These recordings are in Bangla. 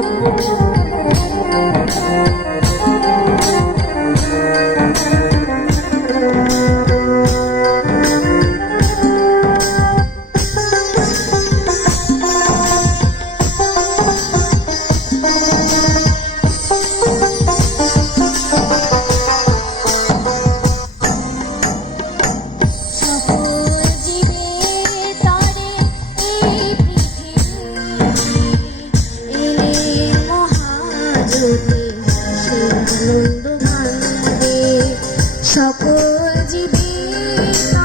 不是。সকল জীবের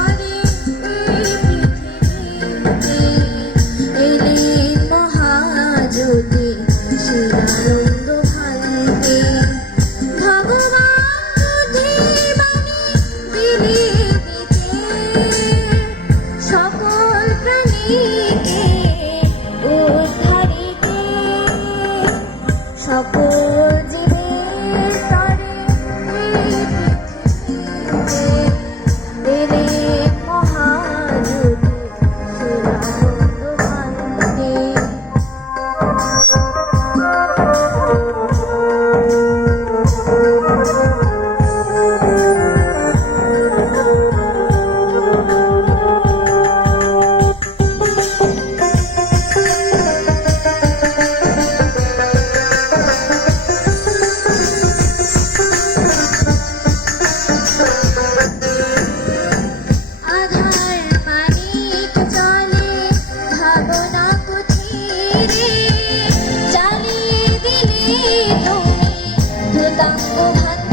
อ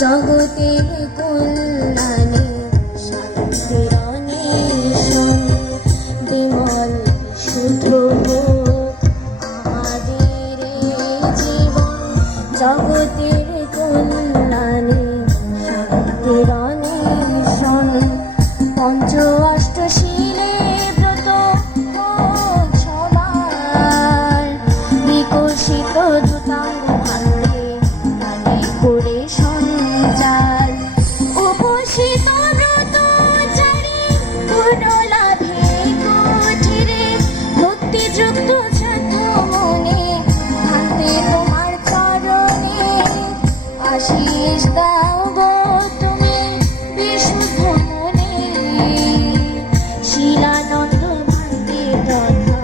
জগতের সঞ্চার উপসিত ব্রত চারি পূর্ণ লাভে কুঠিরে। ভক্তিযুক্ত শ্রদ্ধ মনে ভান্তে তোমার চরণে। আশিস দাও গো তুমি বিশুদ্ধ মনে। শিলানন্দ ভান্তে তথা